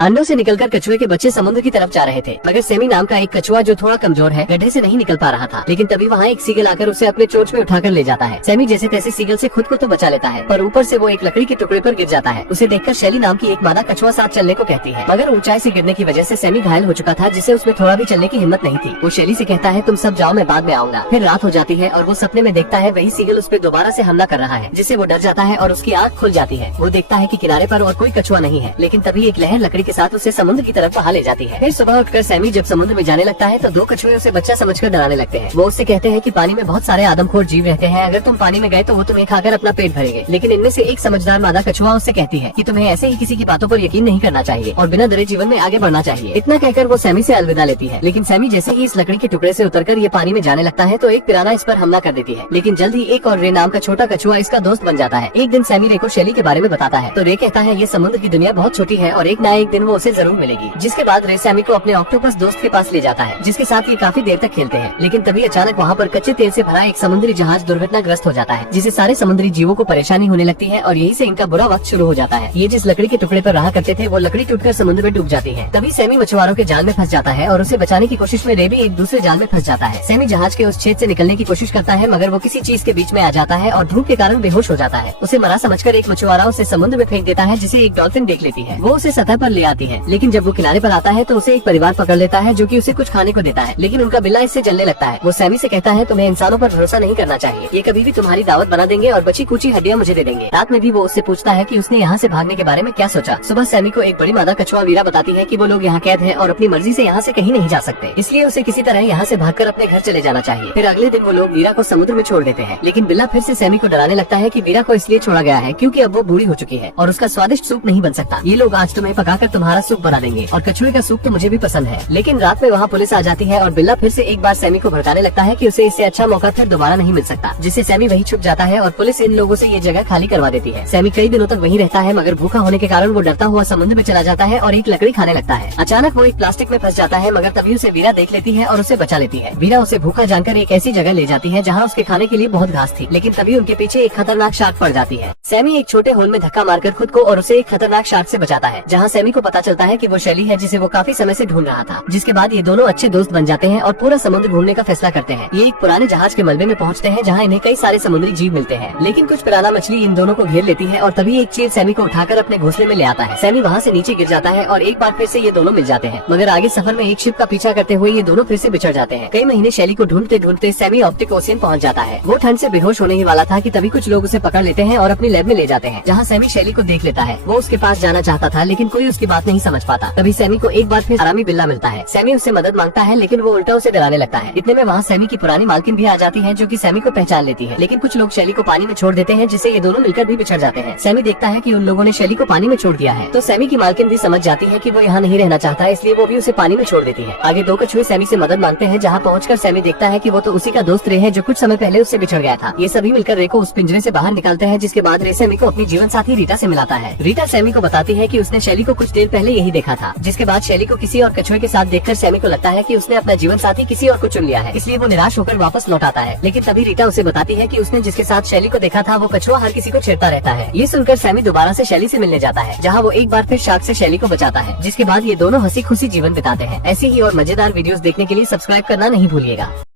अंडों से निकलकर कछुए के बच्चे समुद्र की तरफ जा रहे थे, मगर सेमी नाम का एक कछुआ जो थोड़ा कमजोर है गड्ढे से नहीं निकल पा रहा था। लेकिन तभी वहाँ एक सीगल आकर उसे अपने चोंच में उठाकर ले जाता है। सेमी जैसे तैसे सीगल से खुद को तो बचा लेता है, पर ऊपर से वो एक लकड़ी के टुकड़े पर गिर जाता है। उसे देखकर शैली नाम की एक मादा कछुआ साथ चलने को कहती है, मगर ऊंचाई से गिरने की वजह से सेमी घायल हो चुका था, जिससे उसमें थोड़ा भी चलने की हिम्मत नहीं थी। वो शैली से कहता है, तुम सब जाओ, मैं बाद में आऊंगा। फिर रात हो जाती है और वो सपने में देखता है वही सीगल उस पर दोबारा से हमला कर रहा है, जिससे वो डर जाता है और उसकी आँख खुल जाती है। वो देखता है कि किनारे पर और कोई कछुआ नहीं है, लेकिन तभी एक लहर लकड़ी के साथ उसे समुद्र की तरफ ले जाती है। फिर सुबह उठकर सेमी जब समुद्र में जाने लगता है तो दो कछुए उसे बच्चा समझकर डराने लगते हैं। वो उससे कहते हैं कि पानी में बहुत सारे आदमखोर जीव रहते हैं, अगर तुम पानी में गए तो वो तुम्हें खाकर अपना पेट भरेंगे। लेकिन इनमें से एक समझदार मादा कछुआ उससे कहती है कि तुम्हें ऐसे ही किसी की बातों पर यकीन नहीं करना चाहिए और बिना डरे जीवन में आगे बढ़ना चाहिए। इतना कहकर वो सेमी से अलविदा लेती है। लेकिन सेमी जैसे ही इस लकड़ी के टुकड़े से उतरकर ये पानी में जाने लगता है तो एक पिराना इस पर हमला कर देती है। लेकिन जल्द ही एक और रे नाम का छोटा कछुआ इसका दोस्त बन जाता है। एक दिन सेमी रे को शैली के बारे में बताता है तो रे कहता है ये समुद्र की दुनिया बहुत छोटी है और एक न एक दिन वो उसे जरूर मिलेगी। जिसके बाद रे सेमी को अपने ऑक्टोपस दोस्त के पास ले जाता है, जिसके साथ ये काफी देर तक खेलते हैं। लेकिन तभी अचानक वहाँ पर कच्चे तेल से भरा एक समुद्री जहाज दुर्घटनाग्रस्त हो जाता है, जिससे सारे समुद्री जीवों को परेशानी होने लगती है और यही से इनका बुरा वक्त शुरू हो जाता है। ये जिस लकड़ी के टुकड़े पर रहा करते थे वो लकड़ी टूटकर समुद्र में डूब जाती है। तभी सेमी मछुआरों के जाल में फंस जाता है और उसे बचाने की कोशिश में रे भी एक दूसरे जाल में फंस जाता है। सेमी जहाज के उस छेद से निकलने की कोशिश करता है, मगर वो किसी चीज के बीच में आ जाता है और धूप के कारण बेहोश हो जाता है। उसे मरा समझकर एक मछुआरा उसे समुद्र में फेंक देता है, जिसे एक डॉल्फिन देख लेती है। वो उसे सतह पर ले आती है, लेकिन जब वो किनारे पर आता है तो उसे एक परिवार पकड़ लेता है जो कि उसे कुछ खाने को देता है। लेकिन उनका बिल्ला इससे जलने लगता है। वो सेमी से कहता है तुम्हें इंसानों पर भरोसा नहीं करना चाहिए, ये कभी भी तुम्हारी दावत बना देंगे और बची कुची हड्डियां मुझे दे देंगे। रात में भी वो उससे पूछता है कि उसने यहाँ से भागने के बारे में क्या सोचा। सुबह सेमी को एक बड़ी मादा कछुआ वीरा बताती है कि वो लोग यहाँ कैद हैं और अपनी मर्जी से यहाँ से कहीं नहीं जा सकते, इसलिए उसे किसी तरह यहाँ से भागकर अपने घर चले जाना चाहिए। फिर अगले दिन वो लोग वीरा को समुद्र में छोड़ देते हैं। लेकिन बिल्ला फिर से सेमी को डराने लगता है कि वीरा को इसलिए छोड़ा गया है क्योंकि अब वो बूढ़ी हो चुकी है और उसका स्वादिष्ट सूप नहीं बन सकता। ये लोग आज तुम्हें पकाकर तुम्हारा सूप बना देंगे और कछुए का सूप तो मुझे भी पसंद है। लेकिन रात में वहाँ पुलिस आ जाती है और बिल्ला फिर से एक बार सेमी को भड़काने लगता है कि उसे इससे अच्छा मौका फिर दोबारा नहीं मिल सकता, जिससे सेमी वहीं छुप जाता है और पुलिस इन लोगों से ये जगह खाली करवा देती है। सेमी कई दिनों तक वहीं रहता है, मगर भूखा होने के कारण वो डरता हुआ समुद्र में चला जाता है और एक लकड़ी खाने लगता है। अचानक वो एक प्लास्टिक में फंस जाता है, मगर तभी उसे वीरा देख लेती है और उसे बचा लेती है। वीरा उसे भूखा जानकर एक ऐसी जगह ले जाती है जहाँ उसके खाने के लिए बहुत घास थी, लेकिन तभी उनके पीछे एक खतरनाक शार्क पड़ जाती है। सेमी एक छोटे होल में धक्का मारकर खुद को और उसे एक खतरनाक शार्क से बचाता है, जहाँ सेमी को पता चलता है कि वो शैली है जिसे वो काफी समय से ढूंढ रहा था। जिसके बाद ये दोनों अच्छे दोस्त बन जाते हैं और पूरा समुद्र घूमने का फैसला करते हैं। ये एक पुराने जहाज के मलबे में पहुंचते हैं जहां इन्हें कई सारे समुद्री जीव मिलते हैं, लेकिन कुछ पिराना मछली इन दोनों को घेर लेती है और तभी एक चील सेमी को उठाकर अपने घोंसले में ले आता है। सेमी वहां से नीचे गिर जाता है और एक बार फिर से ये दोनों मिल जाते हैं, मगर आगे सफर में एक शिप का पीछा करते हुए ये दोनों फिर से बिछड़ जाते हैं। कई महीने शैली को ढूंढते ढूंढते सेमी ऑप्टिक ओशियन पहुंच जाता है। वो ठंड से बेहोश होने ही वाला था कि तभी कुछ लोग उसे पकड़ लेते हैं और अपनी लैब में ले जाते हैं, जहाँ सेमी शैली को देख लेता है। वो उसके पास जाना चाहता था, लेकिन कोई उसकी बात नहीं समझ पाता। तभी सेमी को एक बार फिर आरामी बिल्ला मिलता है। सेमी उससे मदद मांगता है, लेकिन वो उल्टा उसे डराने लगता है। इतने में वहाँ सेमी की पुरानी मालकिन भी आ जाती है, जो कि सेमी को पहचान लेती है। लेकिन कुछ लोग शैली को पानी में छोड़ देते हैं, जिससे ये दोनों मिलकर भी बिछड़ जाते हैं। सेमी देखता है कि उन लोगों ने शैली को पानी में छोड़ दिया है, तो सेमी की मालकिन भी समझ जाती है कि वो यहाँ नहीं रहना चाहता है, इसलिए वो भी उसे पानी में छोड़ देती है। आगे दो कछुए सेमी से मदद मांगते हैं, जहाँ पहुंचकर सेमी देखता है कि वो तो उसी का दोस्त रे है जो कुछ समय पहले उससे बिछड़ गया था। ये सभी मिलकर रे को उस पिंजरे से बाहर निकालते हैं, जिसके बाद रे सेमी को अपनी जीवन साथी रीटा से मिलाता है। रीटा सेमी को बताती है कि उसने शैली को कुछ देर पहले यही देखा था। जिसके बाद शैली को किसी और कछुए के साथ देखकर सेमी को लगता है कि उसने अपना जीवन साथी किसी और को चुन लिया है, इसलिए वो निराश होकर वापस लौट आता है। लेकिन तभी रीटा उसे बताती है कि उसने जिसके साथ शैली को देखा था वो कछुआ हर किसी को छेड़ता रहता है। ये सुनकर सेमी दोबारा से शैली से मिलने जाता है, जहाँ वो एक बार फिर शार्क से शैली को बचाता है। जिसके बाद ये दोनों हंसी खुशी जीवन बिताते हैं। ऐसी ही और मजेदार वीडियोस देखने के लिए सब्सक्राइब करना नहीं भूलिएगा।